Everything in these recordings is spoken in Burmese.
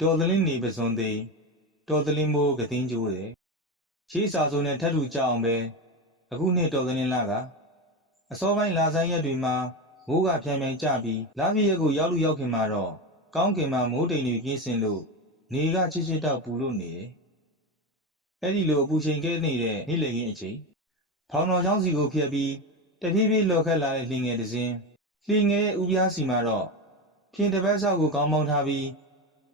တော်သလင်းနေပစွန်သေးတော်သလင်းမိုးကသိန်းကျိုးတယ်ရှေးစာစုံနဲ့ထပ်ထူကြအောင်ပဲအခုနှစ်တော်သလင်းလာကအစောပိုင်းလာဆိုင်ရက်တွေမှာမိုးကဖြံဖြံကျပြီးလာပြည့်ရက်ကိုရောက်လူရောက်ခင်မှာတော့ကောင်းကင်မှာမိုးတိမ်တွေပြင်းစင်လို့နေကချစ်ချစ်တောက်ပူလို့နေတယ်အဲ့ဒီလိုအပူချိန်ကဲနေတဲ့နေ့လည်ခင်းအချိန်ဖောင်တော်ချောင်းစီကိုဖျက်ပြီးတဖြည်းဖြည်းလော်ခတ်လာတဲ့လှင်ငယ်တစ်စင်းလှင်ငယ်ရဲ့ဥပြားစီမှာတော့ဖြင်တစ်ပတ်ဆောက်ကိုကောင်းမောင်းထားပြီး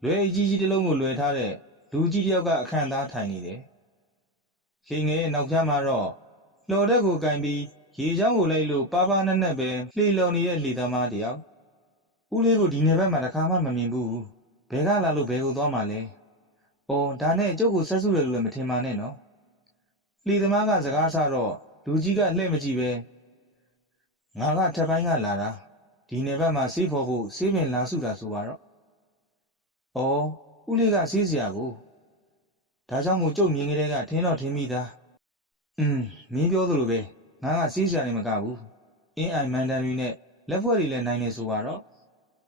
လွယ်အကြီးကြီးတစ်လုံးကိုလွယ်ထားတဲ့လူကြီးတစ်ယောက်ကအခန့်သားထိုင်နေတယ်။ခေငယ်ရဲ့နောက်ကျမှာတော့လှော်တက်ကိုကင်ပြီးရေချောင်းကိုလိုက်လို့ပါပါနက်နက်ပဲလှေလော်နေတဲ့လေသမားတယောက်။ဦးလေးကိုဒီနယ်ဘက်မှာတစ်ခါမှမမြင်ဘူး။ဘယ်ကလာလို့ဘယ်ကိုသွားမှလဲ။အော်ဒါနဲ့ကျုပ်ကိုဆက်စုတယ်လို့လည်းမထင်ပါနဲ့နော်။လှေသမားကစကားဆတော့လူကြီးကလှည့်မကြည့်ပဲငါကထပ်ပိုင်းကလာတာဒီနယ်ဘက်မှာစေးဖို့ဖို့စေးပင်လာစုတာဆိုပါတော့။ အော်ဦးလေးကဆေးစရာကိုဒါကြောင့်မို့ကြုတ်မြင်ကလေးကထင်းတော့ထင်းမိသား။อืมမင်းပြောသလိုပဲငါကဆေးစရာနေမကဘူး။အင်းအိုင်မန်တန်တွေနဲ့လက်ဖွဲ့တွေလည်းနိုင်နေဆိုပါတော့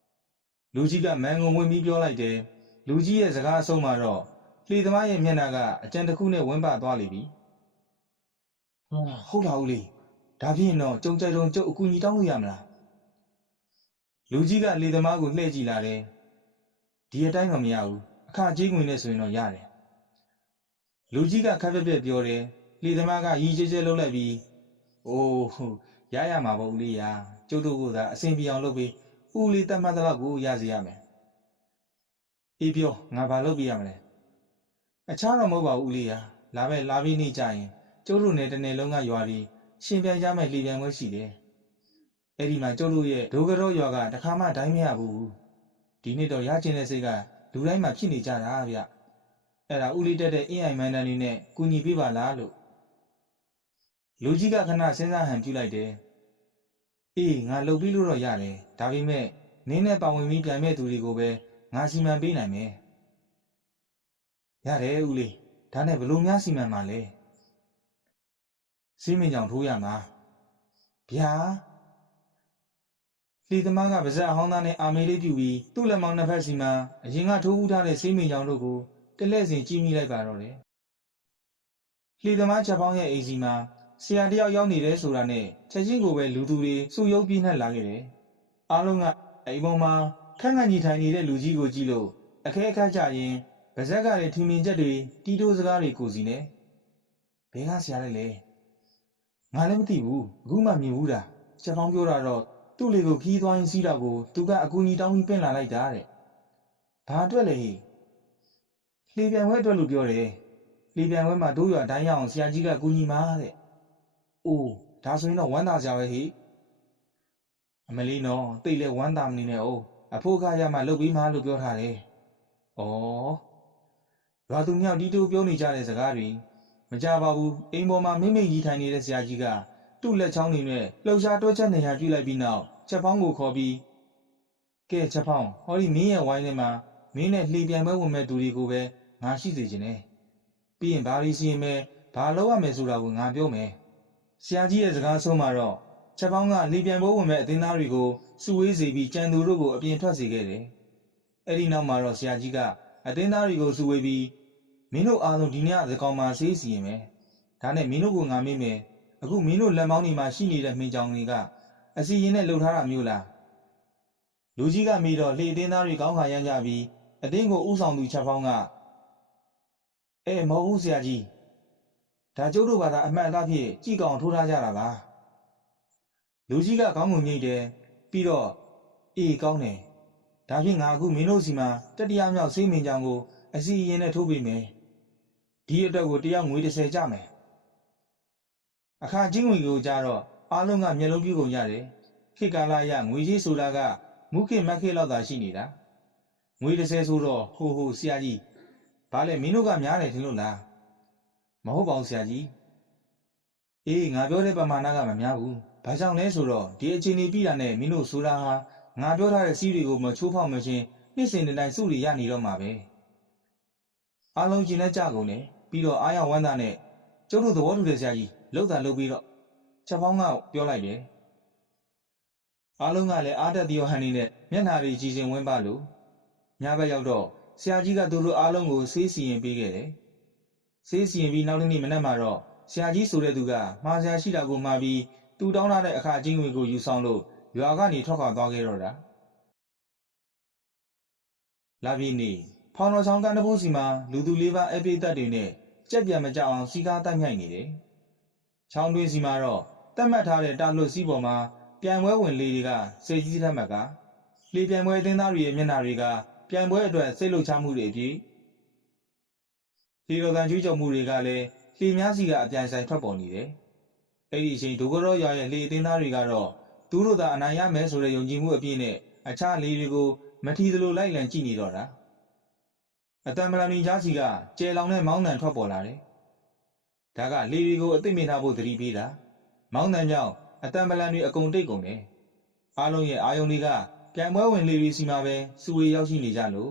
။လူကြီးကမန်ငုံဝင်ပြီးပြောလိုက်တယ်။လူကြီးရဲ့စကားအဆုံးမှာတော့လှေသမားရဲ့မျက်နှာကအကြံတစ်ခုနဲ့ဝန်းပသွားလိမ့်ပြီ။ဟောဟုတ်ပါဦးလေး။ဒါဖြစ်ရင်တော့ကြုံကြိုက်တုံကြုတ်အကူကြီးတောင်းလို့ရမလား။လူကြီးကလေသမားကိုလှည့်ကြည့်လာတယ်။ ဒီအတိုင်းတော့မရဘူးအခါကြီးငွေနဲ့ဆိုရင်တော့ရတယ်လူကြီးကခက်ပြက်ပြက်ပြောတယ်လေသမားကရီကျဲကျဲလှုပ်လိုက်ပြီးအိုးဟုတ်ရရမှာပေါ့ဦးလေးရာကျုပ်တို့ကသာအဆင်ပြေအောင်လုပ်ပြီးဦးလေးတတ်မှတ်တဲ့လောက်ကိုရစီရမယ်အေးပြောငါဘာလုပ်ပြရမလဲအခြားတော့မဟုတ်ပါဘူးဦးလေးရာလာပဲလာပြီးနေကြရင်ကျုပ်တို့နဲ့တစ်နေ့လုံးကရွာပြီးရှင်ပြန်ကြမယ်လေပြန်ခွဲရှိတယ်အဲ့ဒီမှာကျုပ်တို့ရဲ့ဒိုးကတော့ရွာကတခါမှဒိုင်းမရဘူး ဒီနေ့တော့ရကျင်တဲ့စိတ်ကလူတိုင်းမှာဖြစ်နေကြတာဗျအဲ့ဒါဦးလေးတက်တဲ့အင်းအိုင်မန်တန်လေးနဲ့ကူညီပေးပါလားလို့လူကြီးကခဏစဉ်းစားဟန်ပြုလိုက်တယ်အေးငါလှုပ်ပြီးလို့တော့ရတယ်ဒါပေမဲ့နင်းနဲ့ပါဝင်ပြီးပြန်မဲ့သူတွေကိုပဲငါစီမံပေးနိုင်မယ်ရတယ်ဦးလေးဒါနဲ့ဘယ်လိုများစီမံမှာလဲစီးမင်းကြောင်ထိုးရမှာဗျာ လီသမားကပါဇက်အဟောင်းသားနဲ့အာမေလေးပြူပြီးသူ့လက်မောင်းနှစ်ဖက်စီမှာအရင်ကထိုးဦးထားတဲ့ဆေးမိန်ချောင်တို့ကိုတလဲ့စင်ကြည့်မိလိုက်ပါတော့တယ်။လီသမားချက်ပေါင်းရဲ့အိမ်စီမှာဆရာတယောက်ရောက်နေတယ်ဆိုတာနဲ့ချက်ချင်းကိုပဲလူသူတွေစုယုပ်ပြင်းနှက်လာခဲ့တယ်။အားလုံးကအိမ်ပေါ်မှာခန့်ခန့်ကြီးထိုင်နေတဲ့လူကြီးကိုကြည့်လို့အခဲအခါကြရင်ပါဇက်ကလည်းထီမင်ချက်တွေတီးတိုးစကားတွေကိုစီနေ။ဘယ်ကဆရာလဲလဲ။ငါလည်းမသိဘူးအခုမှမြင်ဘူးတာချက်ပေါင်းပြောတာတော့ သူ့လေကိုခီးသွားရင်းစီးတာကိုသူကအကူကြီးတောင်းပြီးပင့်လာလိုက်တာတဲ့။ဘာအတွက်လဲဟိ။လေပြန်ဝဲအတွက်လို့ပြောတယ်။လေပြန်ဝဲမှာတို့ရွာတိုင်းရအောင်ဆရာကြီးကကူညီမှာတဲ့။အိုးဒါဆိုရင်တော့ဝမ်းသာကြပဲဟိ။အမလီနော်တိတ်လဲဝမ်းသာမနေနဲ့哦အဖိုးခါရမှလုတ်ပြီးမှလို့ပြောထားတယ်။ဩရွာသူမြောက်တီးတိုးပြောနေကြတဲ့စကားတွေမကြပါဘူးအိမ်ပေါ်မှာမိမိကြီးထိုင်နေတဲ့ဆရာကြီးကသူ့လက်ချောင်းတွေနဲ့လှုပ်ရှားတွက်ချက်နေရပြုလိုက်ပြီးနောက် ချက်ဖောင်းကိုခေါ်ပြီးကဲချက်ဖောင်းဟောဒီမင်းရဲ့ဝိုင်းထဲမှာမင်းနဲ့လှေပြန်ပွဲဝင်မဲ့သူတွေကိုပဲငါရှိစေခြင်းနဲ့ပြီးရင်ဘာလို့စီရင်မဲဘာလုပ်ရမယ်ဆိုတာကိုငါပြောမယ်ဆရာကြီးရဲ့စကားဆုံးမှာတော့ချက်ဖောင်းကလှေပြန်ပွဲဝင်မဲ့အသင်းသားတွေကိုစုဝေးစေပြီးကြံသူတို့ကိုအပြင်ထွက်စေခဲ့တယ်အဲ့ဒီနောက်မှာတော့ဆရာကြီးကအသင်းသားတွေကိုစုဝေးပြီးမင်းတို့အားလုံးဒီနေ့ကသကောင်မှာဆေးစီရင်မယ်ဒါနဲ့မင်းတို့ကငါမေးမယ်အခုမင်းတို့လက်မောင်းတွေမှာရှိနေတဲ့မင်းကြောင်တွေက အစီရင်နဲ့လှုပ်ထားတာမျိုးလားလူကြီးကမိတော့လှေအတင်းသားတွေကောင်းခါရမ်းကြပြီးအတင်းကိုဥဆောင်သူချက်ဖောင်းကအဲမဟုတ်ဘူးဆရာကြီးဒါကျုပ်တို့ဘာသာအမှန်အသားဖြင့်ကြည်ကောင်ထိုးထားကြတာပါလူကြီးကကောင်းငုံမြိတ်တယ်ပြီးတော့အေးကောင်းတယ်ဒါဖြင့်ငါအခုမင်းတို့စီမှာတတိယမြောက်စိတ်မင်းကြောင်ကိုအစီရင်နဲ့ထိုးပေးမယ်ဒီအတွက်ကိုတယောက်ငွေ30ကြမယ်အခါချင်းငွေကိုကြတော့ အားလုံးကမျက်လုံးပြူကုန်ကြတယ်ခေတ်ကာလအရငွေကြီးဆိုတာကမုခေတ်မက်ခေတ်လောက်သာရှိနေတာငွေ30ဆိုတော့ဟိုဟိုဆရာကြီးဘာလဲမင်းတို့ကများတယ်ထင်လို့လားမဟုတ်ပါဘူးဆရာကြီးအေးငါပြောတဲ့ပမာဏကမများဘူးဘာကြောင့်လဲဆိုတော့ဒီအချိန်ကြီးပြည်တာနဲ့မင်းတို့ဆိုတာဟာငါပြောထားတဲ့စီးတွေကိုမချိုးဖောက်မချင်းနှစ်စဉ်တစ်တိုင်းစုတွေရနေတော့မှာပဲအားလုံးကျင်လက်ကြကုန်တယ်ပြီးတော့အားရဝမ်းသာနဲ့ကျုပ်တို့သဘောတူတယ်ဆရာကြီးလောက်တာလုပ်ပြီးတော့ ချက်ပေါင်းကပြောလိုက်တယ်အားလုံးကလည်းအားတက်သီယောဟန်နေနဲ့မျက်နှာတွေကြည်စင်ဝင်းပါလို့ညဘက်ရောက်တော့ဆဆရာကြီးကသူတို့အားလုံးကိုဆေးစီရင်ပေးခဲ့တယ်ဆေးစီရင်ပြီးနောက်တစ်နေ့မနက်မှာတော့ဆရာကြီးဆိုတဲ့သူကမှားဆရာရှိတာကိုမှားပြီးသူတောင်းထားတဲ့အခါအချင်းငွေကိုယူဆောင်လို့ရွာကနေထွက်ခွာသွားခဲ့တော့တာလာပြီနေဖောင်တော်ဆောင်ကန်တပူးစီမှာလူသူလေးပါအပိသက်တွေနဲ့ကြက်ပြန်မကြအောင်စီကားတိုက်မြိုက်နေတယ်ချောင်းတွင်းစီမှာတော့ တတ်မှတ်ထားတဲ့တာလွတ်စီးပေါ်မှာပြန်ပွဲဝင်လေးတွေကစိတ်ကြီးထက်မှတ်ကလေပြန်ပွဲအသင်းသားတွေရဲ့မျက်နှာတွေကပြန်ပွဲအတွက်စိတ်လှုပ်ရှားမှုတွေအပြင်ဒီလိုတန်ကျွေးကြော်မှုတွေကလည်းလှေများစီကအပြိုင်ဆိုင်ထွက်ပေါ်နေတယ်အဲ့ဒီအချိန်ဒုကရောရွာရဲ့လှေအသင်းသားတွေကတော့သူတို့သာအနိုင်ရမယ်ဆိုတဲ့ယုံကြည်မှုအပြည့်နဲ့အခြားလေတွေကိုမထီသလိုလိုက်လံကြည့်နေတော့တာအတံမလန်နီကြားစီကကျဲလောင်တဲ့မောင်းတန်ထွက်ပေါ်လာတယ်ဒါကလေတွေကိုအသိမြင်ထားဖို့သတိပေးတာ မောင်းတန်ကြောင့်အတံမလန်တွေအကုန်တိတ်ကုန်တယ်အားလုံးရဲ့အာယုန်တွေကပြန်ပွဲဝင်လေတွေစီမှာပဲစူရီရောက်ရှိနေကြလို့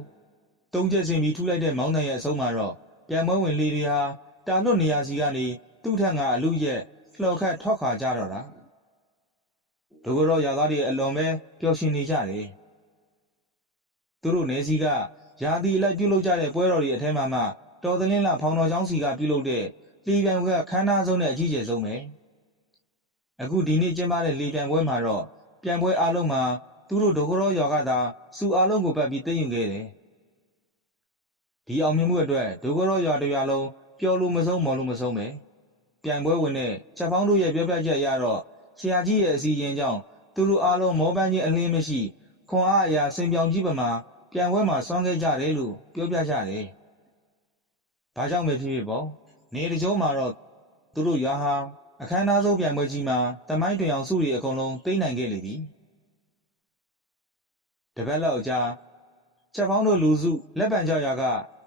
တုံးကျက်စင်ပြီးထူလိုက်တဲ့မောင်းတန်ရဲ့အဆုံးမှာတော့ပြန်ပွဲဝင်လေတွေဟာတာလွတ်နေရာစီကနေသူ့ထက်ကအလူရက်လှော်ခတ်ထောက်ခါကြတော့တာဒုကရောရာသားတွေအလွန်ပဲပျော်ရွှင်နေကြတယ်သူတို့နေစီကရာသီအလိုက်ပြုလုပ်ကြတဲ့ပွဲတော်တွေအထက်မှာမှတော်သလင်းလာဖောင်တော်ချောင်းစီကပြုလုပ်တဲ့လီပြန်ပွဲကခမ်းနားဆုံးနဲ့အကြီးကျယ်ဆုံးပဲ အခုဒီနေ့ကျင်းပတဲ့လီပြန်ပွဲမှာတော့ပြန်ပွဲအားလုံးမှာသူတို့ဒုကရောရွာကသာစုအားလုံးကိုပတ်ပြီးသိမ်းယူခဲ့တယ်ဒီအောင်မြင်မှုအတွက်ဒုကရောရွာတစ်ရွာလုံးပျော်လို့မဆုံးမော်လို့မဆုံးပဲပြန်ပွဲဝင်တဲ့ချက်ဖောင်းတို့ရဲ့ပြောပြချက်အရတော့ဆရာကြီးရဲ့အစီအရင်ကြောင့်သူတို့အားလုံးမောပန်းချင်းအလင်းမရှိခွန်အားအရာစင်ပြောင်ကြီးပမာပြန်ပွဲမှာဆွမ်းခဲ့ကြတယ်လို့ပြောပြကြတယ်။ဘာကြောင့်ပဲဖြစ်ဖြစ်ပေါ့နေတကြုံမှာတော့သူတို့ရွာဟာ အခမ်းအနားဆုံးပြန်ပွဲကြီးမှာတမိုင်းတွင်အောင်စုတွေအကုန်လုံးသိမ်းနိုင်ခဲ့လေပြီ။တပတ်လောက်အကြာချက်ဖောင်းတို့လူစုလက်ပံကြောက်ရာက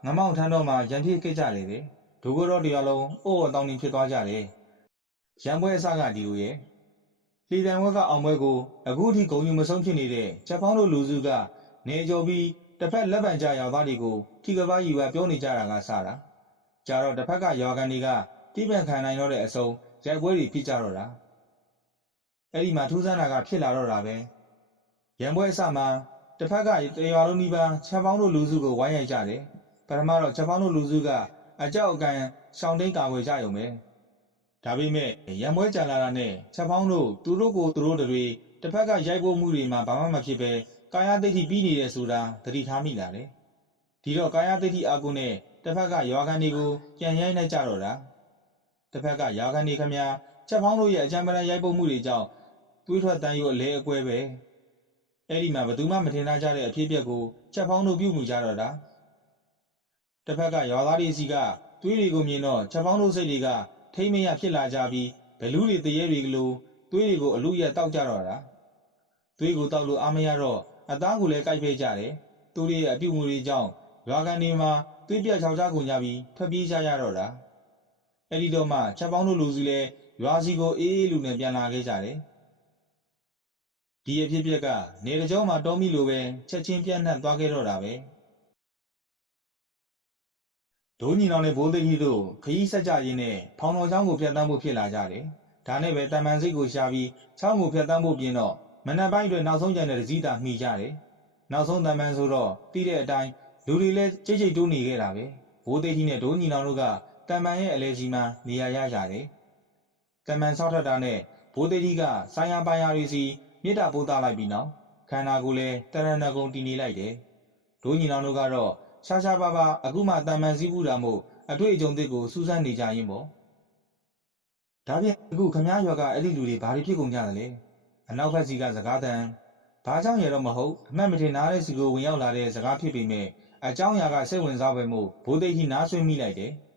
ငမောက်ထန်းတော်မှာရန်ဖြစ်ခဲ့ကြလေတယ်။ဒုက္ခတော့တရားလုံးအိုးအတောင်းနေဖြစ်သွားကြတယ်။ရန်ပွဲအစကဒီလိုရဲ့လီပြန်ဝက်ကအောင်ပွဲကိုအခုထိဂုံယူမဆုံးဖြစ်နေတဲ့ချက်ဖောင်းတို့လူစုကနေကြော်ပြီးတစ်ဖက်လက်ပံကြရွာသားတွေကိုထိကပားယူဝပြောနေကြတာကစတာကြာတော့တစ်ဖက်ကရွာကန်တွေကတိပံခံနိုင်တော့တဲ့အစုံ ရိုက်ပွဲတွေဖြစ်ကြတော့တာအဲ့ဒီမှာထူးဆန်းတာကဖြစ်လာတော့တာပဲရန်ပွဲအစမှာတစ်ဖက်ကတရွာလုံးနီးပါးချက်ပေါင်းတို့လူစုကိုဝိုင်းရိုက်ကြတယ်ပထမတော့ချက်ပေါင်းတို့လူစုကအကြောက်အကန်ရှောင်းတိန်ကာဝယ်ကြရုံပဲဒါပေမဲ့ရံပွဲကြလာတာနဲ့ချက်ပေါင်းတို့သူတို့ကိုသူတို့တွေတစ်ဖက်ကရိုက်ပို့မှုတွေမှာဘာမှမဖြစ်ပဲကာယဒိဋ္ဌိပြီးနေတယ်ဆိုတာသတိထားမိလာတယ်ဒီတော့ကာယဒိဋ္ဌိအာကုနဲ့တစ်ဖက်ကရွာကန်တွေကိုကြံရိုက်လိုက်ကြတော့တာ တစ်ဖက်ကရွာကန်တွေခမညာချက်ပေါင်းတို့ရဲ့အကြံပရန်ရိုက်ပုတ်မှုတွေကြောင့်တွေးထွက်တန်းရုပ်အလဲအကွဲပဲအဲ့ဒီမှာဘယ်သူမှမထင်သားကြတဲ့အဖြစ်အပျက်ကိုချက်ပေါင်းတို့ပြုမှုကြတော့တာတစ်ဖက်ကရွာသားတွေစီကတွေးတွေကိုမြင်တော့ချက်ပေါင်းတို့စိတ်တွေကထိမ့်မရဖြစ်လာကြပြီးဘလူးတွေတရေတွေကလေးတွေးတွေကိုအလူရက်တောက်ကြတော့တာတွေးကိုတောက်လို့အားမရတော့အသားကိုလည်းကြိုက်ဖဲကြတယ်သူတို့ရဲ့အပြုတ်မှုတွေကြောင့်ရွာကန်တွေမှာတွေးပြချောက်ချကုန်ကြပြီးထွက်ပြေးကြရတော့တာ အဲ့ဒီတော့မှချက်ပေါင်းတို့လူစုလဲရွာစီကိုအေးအေးလူနဲ့ပြန်လာခဲ့ကြတယ်ဒီအဖြစ်အပျက်ကနေတကြောမှာတောမိလိုပဲချက်ချင်းပြန့်နှံ့သွားခဲ့တော့တာပဲဒိုးညီနောင်နဲ့ဘိုးသိကြီးတို့ခရီးဆက်ကြရင်းနဲ့ဖောင်တော်ချောင်းကိုဖျက်ဆီးဖို့ဖြစ်လာကြတယ်ဒါနဲ့ပဲတမန်စိတ်ကိုရှာပြီးချောင်းကိုဖျက်ဆီးဖို့ပြင်တော့မနက်ပိုင်းအတွက်နောက်ဆုံးကြံတဲ့စည်းတာမှီကြတယ်နောက်ဆုံးတမန်ဆိုတော့တီးတဲ့အတိုင်းလူတွေလည်းကြိတ်ကြိတ်တိုးနေခဲ့တာပဲဘိုးသိကြီးနဲ့ဒိုးညီနောင်တို့က တမန်ရဲ့အလဲကြီးမှာနေရာရရတယ်။တမန်ဆောက်ထက်တာနဲ့ဘိုးသေးကြီးကဆိုင်းရပါရရီစီမြေတာပို့တာလိုက်ပြီးနောက်ခန္ဓာကိုယ်လည်းတရဏဂုံတည်နေလိုက်တယ်။ဒိုးညီနောင်တို့ကတော့ရှားရှားပါးပါအခုမှတမန်စည်းဘူးတာမို့အတွေ့အကြုံတစ်ကိုစူးစမ်းနေကြရင်ပေါ့။ဒါပြန်အခုခမားယောကအဲ့ဒီလူတွေဘာတွေဖြစ်ကုန်ကြသလဲ။အနောက်ဘက်စီကစကားတန်ဘာကြောင့်ရတော့မဟုတ်အမှတ်မတင်နာတဲ့စီကိုဝင်ရောက်လာတဲ့စကားဖြစ်ပေမဲ့အကြောင်းအရာကစိတ်ဝင်စားပဲမို့ဘိုးသိကြီးနားဆွေးမိလိုက်တယ်။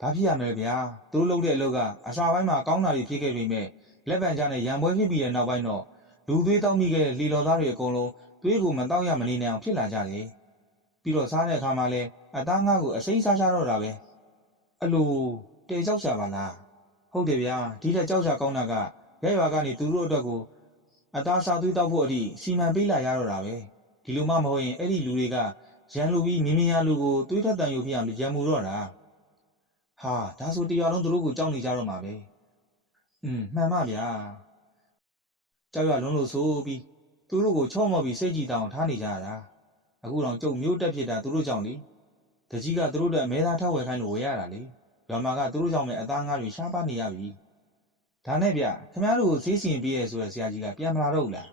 ဘာဖြစ်ရမလဲဗျာသူတို့လုပ်တဲ့အလုပ်ကအစာပိုင်းမှာကောင်းတာတွေဖြစ်ခဲ့ပေမဲ့လက်ပံကြနဲ့ရံပွဲဖြစ်ပြီးတဲ့နောက်ပိုင်းတော့လူသွေးတောက်မိခဲ့တဲ့လီလော်သားတွေအကုန်လုံးသွေးကိုမတောက်ရမနေနိုင်အောင်ဖြစ်လာကြတယ်ပြီးတော့စားတဲ့အခါမှာလည်းအသားငါးကိုအစိမ့်စားရှာတော့တာပဲအလိုတေကြောက်ရှာပါလားဟုတ်တယ်ဗျာဒီထက်ကြောက်ရှာကောင်းတာကရဲရွာကနေသူတို့အတွက်ကိုအသားစားသွေးတောက်ဖို့အထိစီမံပေးလာရတော့တာပဲဒီလိုမှမဟုတ်ရင်အဲ့ဒီလူတွေကရန်လူပြီးမြင်းမြင်းရလူကိုသွေးထွက်တန်ရုပ်ဖြစ်အောင်ရံမှုတော့တာ ဟာဒါဆိုတရားလုံးသူတို့ကိုကြောက်နေကြတော့မှာပဲอืมမှန်ပါဗျာကြောက်ရလုံးလို့ဆိုပြီးသူတို့ကိုချော့မော့ပြီးစိတ်ကြည်တောင်ထားနေကြတာအခုတော့ကျုပ်မျိုးတက်ဖြစ်တာသူတို့ကြောင့်လေတကြီးကသူတို့အတွက်အမဲသားထောက်ဝယ်ခိုင်းလို့ဝယ်ရတာလေရွာမှာကသူတို့ကြောင့်ပဲအသားငါးတွေရှားပါနေရပြီဒါနဲ့ဗျခင်ဗျားတို့ကိုဈေးစီရင်ပေးရဲဆိုတဲ့ဆရာကြီးကပြန်မလာတော့ဘူးလား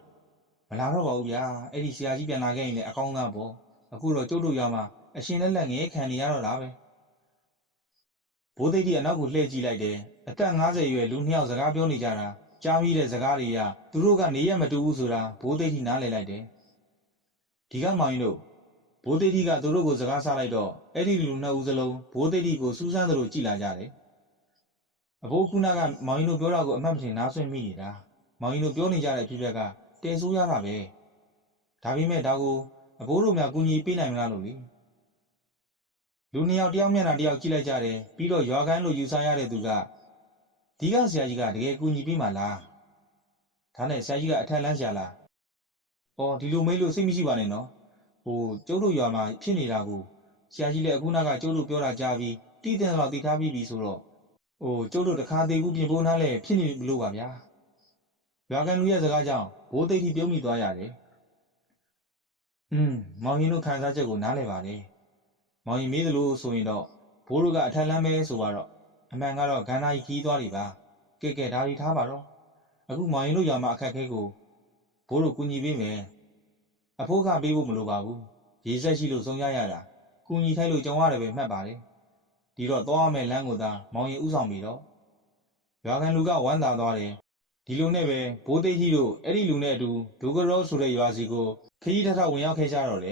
မလာတော့ပါဘူးဗျာအဲ့ဒီဆရာကြီးပြန်လာခဲ့ရင်လည်းအကောင်းသားပေါ့အခုတော့ကျုပ်တို့ရွာမှာအရှင်လက်လက်ငဲခံနေရတော့တာပဲ ဘိုးသိတိအနောက်ကိုလှည့်ကြည့်လိုက်တယ်အသက်50ရွယ်လူနှစ်ယောက်စကားပြောနေကြတာကြားပြီးတဲ့စကားတွေကသူတို့ကနေရမတူဘူးဆိုတာဘိုးသိတိနားလည်လိုက်တယ်ဒီကမောင်ကြီးတို့ဘိုးသိတိကသူတို့ကိုစကားဆလိုက်တော့အဲ့ဒီလူနှစ်ဦးစလုံးဘိုးသိတိကိုစူးစမ်းသလိုကြည့်လာကြတယ်။အဘိုးခုနကမောင်ရင်တို့ပြောတာကိုအမှတ်မထင်နားဆွင့်မိနေတာ။မောင်ရင်တို့ပြောနေကြတဲ့အဖြစ်အပျက်ကတဲဆိုးရတာပဲ။ဒါပေမဲ့ဒါကိုအဘိုးတို့များကူညီပေးနိုင်မလားလို့လေ။ လူနှစ်ယောက်တယောက်မျက်နှာတယောက်ကြည့်လိုက်ကြတယ်ပြီးတော့ရွာကိုင်းလို့ယူဆရတဲ့သူကဒီကဆရာကြီးကတကယ်ကူညီပေးမှလား။ဒါနဲ့ဆရာကြီးကအထက်လန်းဆရာလား။အော်ဒီလိုမေးလို့စိတ်မရှိပါနဲ့နော်။ဟိုကျုပ်တို့ရွာမှာဖြစ်နေတာကိုဆရာကြီးလည်းအခုနောက်ကကျုပ်တို့ပြောတာကြားပြီးတည်တယ်တော့တည်ထားပြီးပြီဆိုတော့ဟိုကျုပ်တို့တခါသေးဘူးပြင်ဖို့နားလည်းဖြစ်နေလို့ပါဗျာရွာကန်လူရဲ့စကားကြောင့်ဘိုးသိတိပြုံးမိသွားရတယ်อืมမောင်ရင်တို့ခံစားချက်ကိုနားလည်ပါလေ မောင်ရင်မေးသလိုဆိုရင်တော့ဘိုးတို့ကအထက်လမ်းပဲဆိုတော့အမှန်ကတော့ဂန္ဓာကြီးခီးသွားပြီပါကဲကဲဒါဒီထားပါတော့အခုမောင်ရင်တို့ရွာမှာအခက်အခဲကိုဘိုးတို့ကူညီပေးမယ်အဖိုးကပေးဖို့မလိုပါဘူးရေဆက်ရှိလို့ဆုံးရရတာကုညီထိုက်လို့ကြောင်ရတယ်ပဲမှတ်ပါတယ်ဒီတော့သွားရမယ့်လမ်းကိုသာမောင်ရင်ဥဆောင်ပြီးတော့ရွာကန်လူကဝမ်းသာသွားတယ်ဒီလိုနဲ့ပဲဘိုးသိတ်ကြီးတို့အဲ့ဒီလူနဲ့အတူဒုကရောဆိုတဲ့ရွာစီကိုခရီးထထဝင်ရောက်ခဲ့ကြတော့တ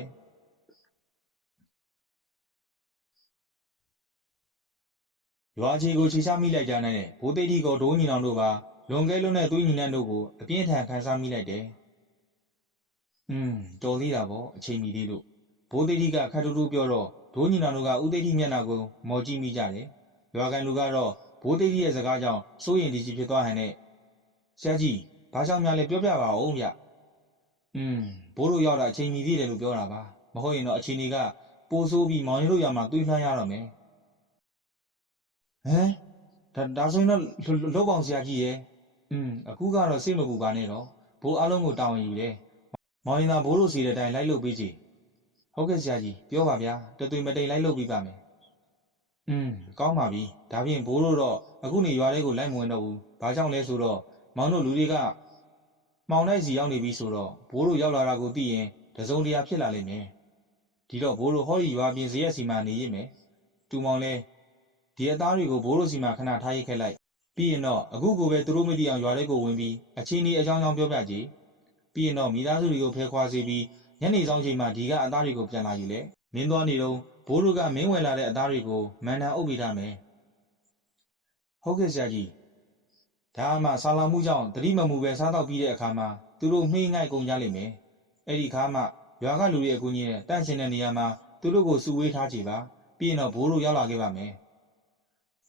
ရွာကြီးကိုခြေချမိလိုက်ကြတဲ့ဘိုးသိတ်ကြီးကဒိုးညီနောင်တို့ပါလွန်ကဲလွန်းတဲ့သွေးညီနန်းတို့ကိုအပြင်းထန်ခံစားမိလိုက်တယ် อืมတော်သေးတာပေါ့အချိန်မီသေးလို့ဘိုးသိတိကခတ်တူတူပြောတော့ဒိုးညီနောင်တို့ကဥသိတိမျက်နှာကိုမော်ကြည့်မိကြတယ်ရွာကန်လူကတော့ဘိုးသိတိရဲ့စကားကြောင့်စိုးရင်ဒီကြီးဖြစ်သွားဟန်နဲ့ဆရာကြီးဘာကြောင့်များလဲပြောပြပါဦးဗျอืมဘိုးတို့ရောက်တာအချိန်မီသေးတယ်လို့ပြောတာပါမဟုတ်ရင်တော့အချိန်တွေကပိုဆိုးပြီးမောင်ရင်တို့ရွာမှာတွေးလှမ်းရတော့မယ် ဟမ်ဒါဒါဆိုရင်တော့လုတ်ပေါင်ဆရာကြီးရဲ့อืมအခုကတော့စိတ်မပူပါနဲ့တော့ဘိုးအားလုံးကိုတာဝန်ယူတယ် မောင်ရင်သာဘိုးတို့စီတဲ့အတိုင်းလိုက်လုပ်ပေးကြည်ဟုတ်ကဲ့ဆရာကြီးပြောပါဗျာတသွေမတိမ်လိုက်လုပ်ပေးပါမယ်อืมကောင်းပါပြီဒါဖြင့်ဘိုးတို့တော့အခုနေရွာလေးကိုလိုက်မဝင်တော့ဘူးဘာကြောင့်လဲဆိုတော့မောင်တို့လူတွေကမောင်နိုင်စီရောက်နေပြီဆိုတော့ဘိုးတို့ရောက်လာတာကိုသိရင်တစုံတရာဖြစ်လာလိမ့်မယ်ဒီတော့ဘိုးတို့ဟောဒီရွာပြင်စရက်စီမှာနေရမယ်တူမောင်လဲ ဒီအသားတွေကိုဘိုးတို့စီမှာခဏထားရိတ်ခဲ့လိုက်ပြီးရင်တော့အခုကိုပဲသူတို့မသိအောင်ရွာလေးကိုဝင်ပြီးအချင်းကြီးအကြောင်းကြောင်းပြောပြကြည်ပြီးရင်တော့မိသားစုတွေကိုဖယ်ခွာစေပြီးညနေဆောင်ချိန်မှာဒီကအသားတွေကိုပြန်လာယူလေမင်းသွားနေတော့ဘိုးတို့ကမင်းဝင်လာတဲ့အသားတွေကိုမန်တန်အုပ်ပေးထားမယ်ဟုတ်ကဲ့ဆရာကြီးဒါမှဆာလောင်မှုကြောင့်တတိမမှုပဲစားတော့ပြီးတဲ့အခါမှာသူတို့မှိငိုက်ကုန်ကြလိမ့်မယ်အဲ့ဒီအခါမှရွာကလူတွေအကူကြီးနဲ့တန့်ရှင်တဲ့နေရာမှာသူတို့ကိုစုဝေးထားကြပါပြီးရင်တော့ဘိုးတို့ရောက်လာခဲ့ပါမယ်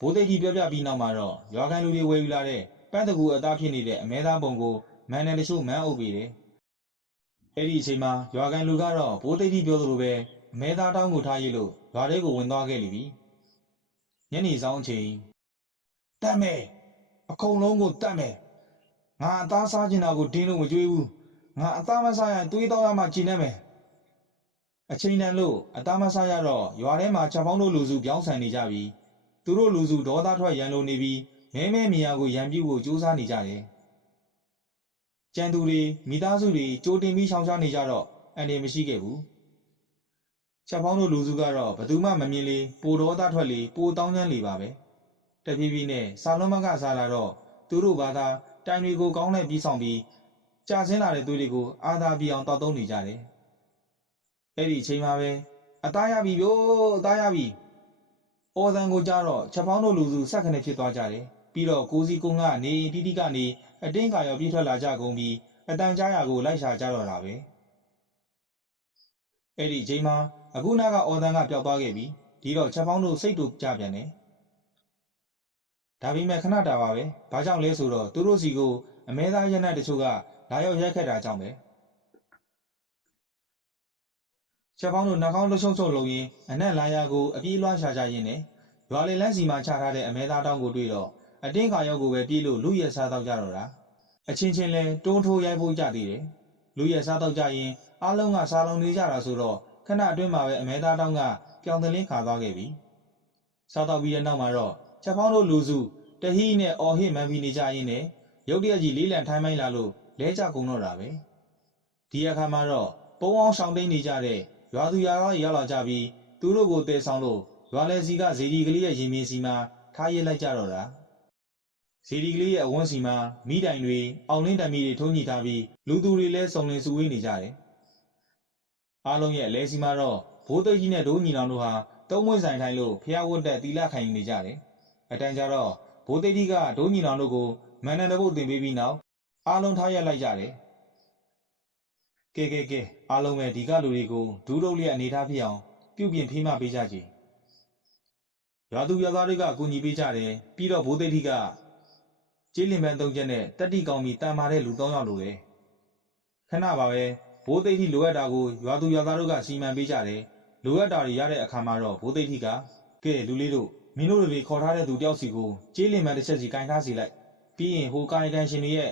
ဘိုးသိကြီးပြောပြပြီးနောက်မှာတော့ရွာကန်လူတွေဝယ်ယူလာတဲ့ပန်းတကူအသားဖြစ်နေတဲ့အမဲသားပုံကိုမန်နယ်တချို့မန်းအုပ်ပြီးတယ်။အဲ့ဒီအချိန်မှာရွာကန်လူကတော့ဘိုးသိတိပြောသလိုပဲအမဲသားတောင်းကိုထားရည်လို့ရွာထဲကိုဝင်သွားခဲ့လိမ့်ပြီ။ညနေဆောင်အချိန်တတ်မယ်အကုန်လုံးကိုတတ်မယ်ငါအသားစားကျင်တာကိုဒင်းလို့မကြွေးဘူးငါအသားမစားရင်သွေးတောက်ရမှကျင်နေမယ်အချိန်တန်လို့အသားမစားရတော့ရွာထဲမှာချက်ပေါင်းတို့လူစုပြောင်းဆန်နေကြပြီ သူတို့လူစုဒေါသထွက်ရန်လိုနေပြီးမဲမဲမြာကိုရန်ပြုတ်ဖို့ကြိုးစားနေကြတယ်ကျန်သူတွေမိသားစုတွေကြိုတင်ပြီးရှောင်ရှားနေကြတော့အန်ဒီမရှိခဲ့ဘူးချက်ပေါင်းတို့လူစုကတော့ဘယ်သူမှမမြင်လေပိုတော်သားထွက်လေပိုတောင်းချမ်းလေပါပဲတဖြည်းဖြည်းနဲ့စာလုံးမကစားလာတော့သူတို့ဘာသာတိုင်တွေကိုကောင်းလိုက်ပြီးဆောင်ပြီးကြာဆင်းလာတဲ့သူတွေကိုအာသာပြအောင်တောက်သုံးနေကြတယ်အဲ့ဒီအချိန်မှာပဲအသားရပြီဗျို့အသားရပြီ အော်တန်ကိုကြတော့ချက်ပေါင်းတို့လူစုဆက်ခနဲ့ဖြစ်သွားကြတယ်ပြီးတော့ကိုစီကုန်းကနေတိတိကနေအတင်းကာရောပြေးထွက်လာကြကုန်ပြီးအတန်ကြားရကိုလိုက်ရှာကြတော့တာပဲအဲ့ဒီအချိန်မှာအခုနာကအော်တန်ကပျောက်သွားခဲ့ပြီဒီတော့ချက်ပေါင်းတို့စိတ်တူကြပြန်တယ်ဒါပေမဲ့ခဏတာပါပဲဘာကြောင့်လဲဆိုတော့သူတို့စီကိုအမဲသားရနတ်တချို့ကလာရောက်ရိုက်ခတ်တာကြောင့်ပဲ ချက်ပေါင်းတို့နှာခေါင်းလှုပ်ရှုပ်ရှုပ်လုံရင်းအနက်လာယာကိုအပြေးလွှားရှာကြရင်းနဲ့ရွာလေလန်းစီမှာချထားတဲ့အမဲသားတောင်းကိုတွေ့တော့အတင်းခါရောက်ကိုပဲပြေးလို့လူရဲစားတော့ကြတော့တာအချင်းချင်းလဲတွန်းထိုးရိုက်ဖို့ကြသေးတယ်လူရဲစားတော့ကြရင်အားလုံးကစားလုံးနေကြတာဆိုတော့ခဏအတွင်းမှာပဲအမဲသားတောင်းကပြောင်သလင်းခါသွားခဲ့ပြီစားတော့ပြီးတဲ့နောက်မှာတော့ချက်ဖောင်းတို့လူစုတဟီးနဲ့အော်ဟစ်မန်ပြီးနေကြရင်းနဲ့ရုတ်တရက်ကြီးလေးလံထိုင်းမိုင်းလာလို့လဲကြကုန်တော့တာပဲဒီအခါမှာတော့ပုံအောင်ဆောင်တိန်နေကြတဲ့ ရွာသူရွာသားတွေရောက်လာကြပြီးသူတို့ကိုတဲဆောင်လို့ရွာလဲစီကဇေဒီကလေးရဲ့ရင်မြင်စီမှာထားရစ်လိုက်ကြတော့တာဇီဒီကလေးရဲ့အဝန်းစီမှာမိတိုင်တွေအောင်လင်းတံမီတွေထုံးညှိထားပြီးလူသူတွေလည်းစုံလင်စုဝေးနေကြတယ်။အားလုံးရဲ့အလဲစီမှာတော့ဘိုးသိတ်ကြီးနဲ့ဒိုးညီနောင်တို့ဟာတုံးမွေးဆိုင်ထိုင်လို့ဖျားဝတ်တက်တီလာခိုင်နေကြတယ်။အတန်းကြတော့ဘိုးသိတ်ကြီးကဒိုးညီနောင်တို့ကိုမန္တန်တပုတ်တင်ပေးပြီးနောက်အားလုံးထားရက်လိုက်ကြတယ်။ ကဲကဲကဲအားလုံးပဲဒီကလူတွေကိုဒူးတို့လျက်အနေထားဖြစ်အောင်ပြုပြင်ဖိမပေးကြကြည်။ရွာသူရွာသားတွေကကူညီပေးကြတယ်ပြီးတော့ဘိုးသိတ်ကြီးကကျေးလင်ပန်းသုံးချက်နဲ့တက်တိကောင်းပြီးတန်မာတဲ့လူ၃ယောက်လိုတယ်။ခဏပါပဲဘိုးသိဋ္ဌိလိုအပ်တာကိုရွာသူရွာသားတို့ကစီမံပေးကြတယ်။လိုအပ်တာတွေရတဲ့အခါမှာတော့ဘိုးသိဋ္ဌိကကဲလူလေးတို့မင်းတို့တွေခေါ်ထားတဲ့သူတယောက်စီကိုကျေးလင်ပန်းတစ်ချက်စီကင်ထားစီလိုက်။ပြီးရင်ဟိုကာယကံရှင်တွေရဲ့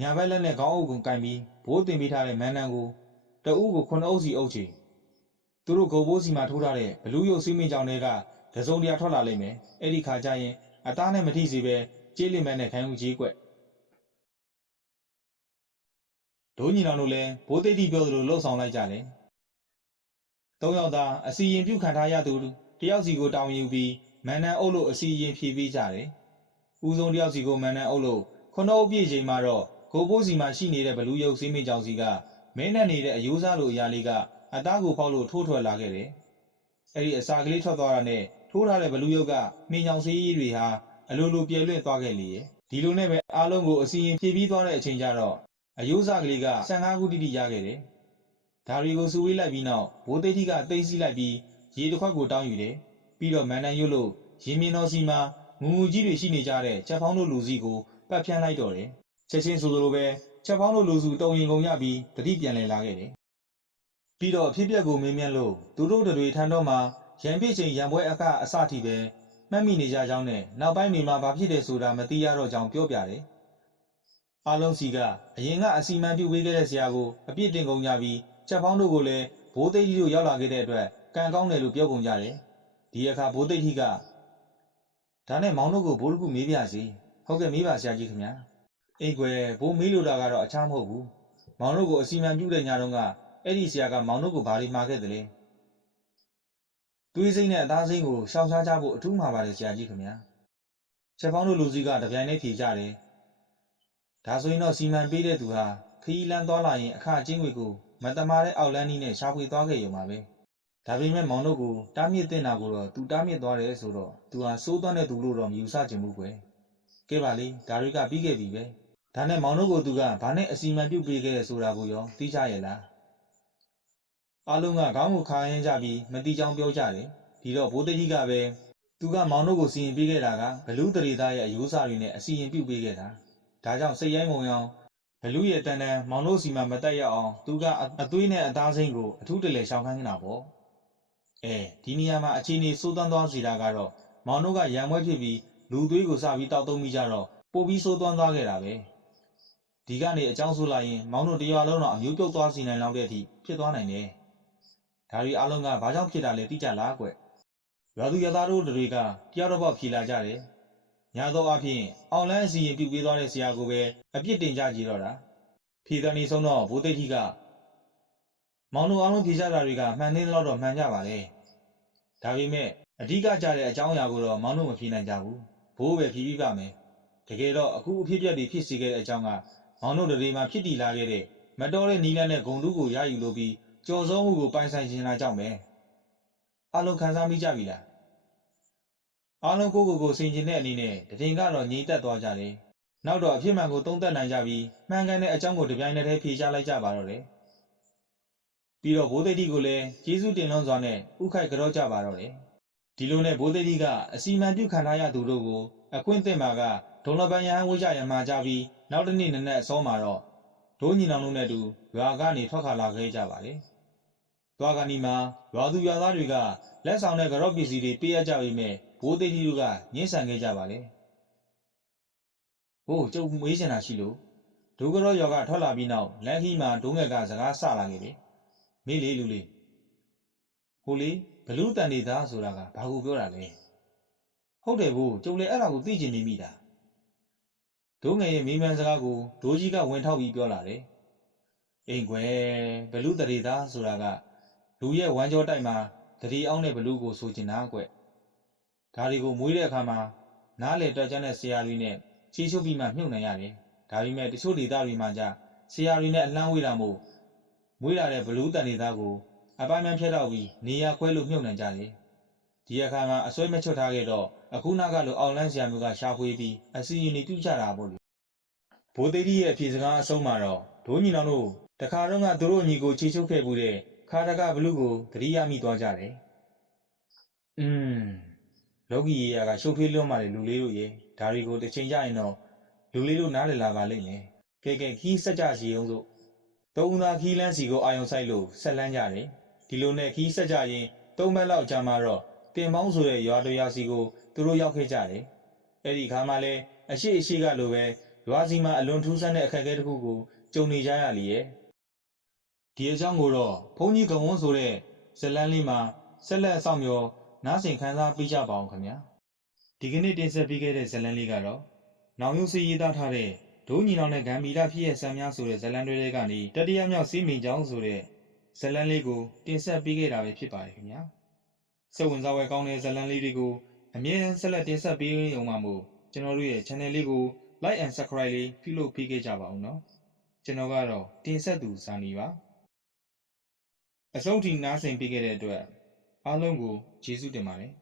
ညာဘက်လက်နဲ့ခေါင်းအုပ်ကိုကင်ပြီးဘိုးတင်ပေးထားတဲ့မန်းတန်းကိုတအုပ်ကိုခုနှစ်အုပ်စီအုပ်ချေ။သူတို့ဂုံဘိုးစီမှာထိုးထားတဲ့ဘလူးရုပ်စီးမင်းကြောင်တွေကတစုံတရာထွက်လာလိမ့်မယ်။အဲ့ဒီခါကျရင်အသားနဲ့မထိစေပဲကျေးလင်မန်းနဲ့ခိုင်ဦးကြီးကွက်ဒိုးညီနောင်တို့လည်းဘိုးသိတိပြောသလိုလှုပ်ဆောင်လိုက်ကြတယ်။သုံးယောက်သာအစီရင်ပြုခံထားရသူတယောက်စီကိုတောင်းယူပြီးမန်နန်အုပ်လို့အစီရင်ဖြေပေးကြတယ်။ဦးဆုံးတယောက်စီကိုမန်နန်အုပ်လို့ခုနအုပ်ပြည့်ချိန်မှာတော့ ကိုဘိုးစီမှာရှိနေတဲ့ဘလူးရုပ်စင်းမင်းကြောင်စီကမင်းနဲ့နေတဲ့အယိုးစားလိုအရာလေးကအသားကိုဖောက်လို့ထိုးထွက်လာခဲ့တယ်။အဲ့ဒီအစာကလေးထွက်သွားတာနဲ့ထိုးထားတဲ့ဘလူးရုပ်ကမင်းကြောင်စီတွေဟာအလိုလိုပြဲလွင့်သွားခဲ့လေရဲ့ဒီလိုနဲ့ပဲအားလုံးကိုအစီရင်ဖြည့်ပြီးသွားတဲ့အချိန်ကျတော့အယိုးစားကလေးက15ခုတိတိရခဲ့တယ်ဒါတွေကိုစုဝေးလိုက်ပြီးနောက်ဘိုးသိတိကတိတ်စီလိုက်ပြီးရေတစ်ခွက်ကိုတောင်းယူတယ်ပြီးတော့မန်နန်ရွတ်လို့ရင်မြင်တော်စီမှာငူငူကြီးတွေရှိနေကြတဲ့ချက်ဖောင်းတို့လူစီကိုပတ်ဖြန်းလိုက်တော့တယ် ချက်ချင်းဆိုလိုပဲချက်ဖောင်းတို့လူစုတုံရင်ကုန်ရပြီးတတိပြန်လည်လာခဲ့တယ်ပြီးတော့အဖြစ်ပြက်ကိုမင်းမြတ်လို့သူတို့တွေထမ်းတော့မှရန်ပြစ်ချိန်ရန်ပွဲအကအစထိပဲမှတ်မိနေကြကြောင်းနဲ့နောက်ပိုင်းနေမှာဘာဖြစ်တယ်ဆိုတာမသိရတော့ကြောင်းပြောပြတယ်။အားလုံးစီကအရင်ကအစီအမံပြုပေးခဲ့တဲ့ဆရာကိုအပြစ်တင်ကုန်ကြပြီးချက်ဖောင်းတို့ကိုလည်းဘိုးသိဋ္ဌိတို့ရောက်လာခဲ့တဲ့အတွက်ကံကောင်းတယ်လို့ပြောကုန်ကြတယ်။ဒီအခါဘိုးသိဋ္ဌိကဒါနဲ့မောင်တို့ကိုဘိုးတခုမေးပြစီ။ဟုတ်ကဲ့မေးပါဆရာကြီးခင်ဗျာ။ အိတ်ကွယ်ဘိုးမေးလို့တာကတော့အခြားမဟုတ်ဘူး။မောင်တို့ကိုအစီအမံပြုတဲ့ညတုန်းကအဲ့ဒီဆရာကမောင်တို့ကိုဘာလို့မှာခဲ့တယ်လဲ။သွေးစိမ့်နဲ့အသားစိမ့်ကိုရှောင်ရှားကြဖို့အထူးမှာပါတယ်ဆရာကြီးခင်ဗျာချက်ဖောင်းတို့လူစီကတပြိုင်တည်းဖြေကြတယ်ဒါဆိုရင်တော့စီမံပေးတဲ့သူဟာခရီးလန်းသွားလာရင်အခအချင်းတွေကိုမတမာတဲ့အောက်လန်းနီးနဲ့ရှာဖွေသွားခဲ့ရုံပါပဲဒါပေမဲ့မောင်တို့ကိုတားမြစ်တင်တာကိုတော့သူတားမြစ်သွားတယ်ဆိုတော့သူဟာစိုးသွမ်းတဲ့သူလို့တော့မယူဆချင်ဘူးကွယ်ကဲပါလေဒါတွေကပြီးခဲ့ပြီပဲ ဒါနဲ့မောင်တို့ကိုသူကဘာနဲ့အစီအမံပြုတ်ပေးခဲ့တယ်ဆိုတာကိုရောသိကြရဲ့လားအားလုံးကခေါင်းကိုခါရင်းကြပြီးမတိချောင်းပြောကြတယ်ဒီတော့ဘိုးတကြီးကပဲသူကမောင်တို့ကိုစီရင်ပေးခဲ့တာကဘလူးတရီသားရဲ့အယိုးစားတွေနဲ့အစီရင်ပြုတ်ပေးခဲ့တာဒါကြောင့်စိတ်ရိုင်းငုံရောင်ဘလူးရဲ့တန်တန်မောင်တို့စီမှာမတက်ရအောင်သူကအအသွေးနဲ့အသားစိမ့်ကိုအထူးတလဲရှောင်ခိုင်းနေတာပေါ့အဲဒီနေရာမှာအခြေအနေစိုးသွမ်းသွားစီတာကတော့မောင်တို့ကရံပွဲဖြစ်ပြီးလူသွေးကိုစပြီးတောက်သုံးပြီးကြတော့ပို့ပြီးစိုးသွမ်းသွားခဲ့တာပဲ ဒီကနေအကြောင်းဆိုလိုက်ရင်မောင်တို့တရားလုံးတော့အမျိုးပြုတ်သွားစီနိုင်လောက်တဲ့အထိဖြစ်သွားနိုင်တယ်ဒါတွေအလုံးကဘာကြောင့်ဖြစ်တာလဲသိကြလားကွရွာသူရွာသားတို့တွေကတယောက်တော့ပေါက်ဖြေလာကြတယ်ညာတော့အဖြစ်အောင်လန်းအစီရင်ပြုတ်ပေးသွားတဲ့ဆရာကိုပဲအပြစ်တင်ကြကြည့်တော့တာဖြေတဲ့နေဆုံးတော့ဘိုးသိဋ္ဌိကမောင်တို့အားလုံးဖြေကြတာတွေကမှန်နေတော့တော့မှန်ကြပါလေဒါပေမဲ့အဓိကကြတဲ့အကြောင်းအရာကိုတော့မောင်တို့မဖြေနိုင်ကြဘူးဘိုးပဲဖြေပြီးပါမယ်တကယ်တော့အခုအဖြစ်အပျက်တွေဖြစ်စေခဲ့တဲ့အကြောင်းက မောင်တို့တွေမှာဖြစ်တည်လာခဲ့တဲ့မတော်တဲ့နီးလန်းနဲ့ဂုံတူးကိုရယူလို့ပြီးကြော်စောမှုကိုပိုင်ဆိုင်ခြင်းလာကြောင့်ပဲအလုံးခံစားမိကြပြီလားအလုံးကိုကိုကိုစင်ကျင်တဲ့အနေနဲ့တည်ငကတော့ငြိမ်သက်သွားကြတယ်နောက်တော့အဖြစ်မှန်ကိုသုံးသပ်နိုင်ကြပြီးမှန်ကန်တဲ့အကြောင်းကိုတပြိုင်နက်တည်းဖြေချလိုက်ကြပါတော့တယ်ပြီးတော့ဘိုးသိတိကိုလည်းကျေးဇူးတင်လွန်စွာနဲ့ဥခိုက်ကြောကြပါတော့တယ်ဒီလိုနဲ့ဘိုးသိတိကအစီမံပြုခံထားရသူတို့ကိုအခွင့်အသင့်မှာကဒုံလပန်ရဟန်းဝိကြရမှာကြပြီး နောက်တစ်နေ့နက်နက်အစောမှာတော့ဒိုးညီနောင်တို့နဲ့အတူရွာကနေထွက်ခါလာခဲ့ကြပါတယ်သွားကနီမှာရွာသူရွာသားတွေကလက်ဆောင်တဲ့ကြော့ပစ္စည်းတွေပေးရကြပေမဲ့ဘိုးသိတိတို့ကညှင်းဆန်ခဲ့ကြပါလေ။ဟိုကျုပ်မေးချင်တာရှိလို့ဒုကရောရွာကထွက်လာပြီးနောက်လမ်းခီးမှာဒုငယ်ကစကားဆလာခဲ့တယ်။မေးလေလူလေးဟိုလေဘလူးတန်နေသားဆိုတာကဘာကိုပြောတာလဲဟုတ်တယ်ဘူးကျုပ်လည်းအဲ့ဒါကိုသိချင်နေမိတာ ဒိုးငယ်ရဲ့မိမန်းစကားကိုဒိုးကြီးကဝင်ထောက်ပြီးပြောလာတယ်အိမ်ကွယ်ဘလူးတရေသားဆိုတာကလူရဲ့ဝမ်းကြောတိုက်မှာတတိအောင်တဲ့ဘလူးကိုဆိုချင်တာကွဒါတွေကိုမွေးတဲ့အခါမှာနားလေတက်ကြတဲ့ဆရာတွေနဲ့ချီးချုပ်ပြီးမှမြုပ်နိုင်ရတယ်ဒါပေမဲ့တချို့ဒေသတွေမှာじဆရာတွေနဲ့အလန်းဝေးတာမို့မွေးလာတဲ့ဘလူးတန်နေသားကိုအပိုင်းပိုင်းဖြတ်တော့ပြီးနေရာခွဲလို့မြုပ်နှံကြတယ်။ ဒီအခါမှာအစွဲမချွတ်ထားခဲ့တော့အခုနောက်ကလိုအောင်လန်းဆရာမျိုးကရှာဖွေပြီးအစီရင်နေပြုကြတာပေါ့လေ။ဘိုးသိတိရဲ့အဖြေစကားအဆုံးမှာတော့ဒိုးညီနောင်တို့တခါတော့ကသူတို့ညီကိုချေချုပ်ခဲ့မှုတဲ့ခါတကဘလူးကိုသတိရမိသွားကြတယ်။อืมလောကီရေယာကရှုပ်ထွေးလွန်းပါလေလူလေးတို့ရေဒါတွေကိုတစ်ချိန်ကြရင်တော့လူလေးတို့နားလည်လာပါလိမ့်မယ်။ကဲကဲခီးစက်ကြစီအောင်စို့သုံးသာခီးလန်းစီကိုအာယုံဆိုင်လို့ဆက်လန်းကြတယ်ဒီလိုနဲ့ခီးဆက်ကြရင်သုံးဘက်လောက်ကြာမှတော့ တင်ပေါင်းဆိုတဲ့ရွာတရွာစီကိုသူတို့ရောက်ခဲ့ကြတယ်အဲ့ဒီခါမှလဲအရှိအရှိကလိုပဲရွာစီမှာအလွန်ထူးဆန်းတဲ့အခက်အခဲတစ်ခုကိုကြုံနေကြရလီရဲ့ဒီအကြောင်းကိုတော့ဘုန်းကြီးကဝန်းဆိုတဲ့ဇလန်းလေးမှာဆက်လက်အဆောင်မျောနားဆင်ခန်းစားပေးကြပါအောင်ခင်ဗျာဒီကနေ့တင်ဆက်ပေးခဲ့တဲ့ဇလန်းလေးကတော့နောင်ရုပ်စီရေးသားထားတဲ့ဒိုးညီနောင်နဲ့ဂမ်ဘီလာဖြစ်ရဲ့ဆံများဆိုတဲ့ဇတ်လန်တွေထဲကနေတတိယမြောက်စီးမင်ကျောင်းဆိုတဲ့ဇတ်လန်လေးကိုတင်ဆက်ပေးခဲ့တာပဲဖြစ်ပါတယ်ခင်ဗျာ စိတ်ဝင်စားဖွယ်ကောင်းတဲ့ဇတ်လန်လေးတွေကိုအမြဲတမ်းဆက်လက်တင်ဆက်ပေးရုံမှမို့ကျွန်တော်တို့ရဲ့ channel လေးကို like and subscribe လေးပြုလုပ်ပေးခဲ့ကြပါဦးနော်ကျွန်တော်ကတော့တင်ဆက်သူဇာနီပါအဆုံးထိနားဆင်ပေးခဲ့တဲ့အတွက်အားလုံးကိုကျေးဇူးတင်ပါတယ်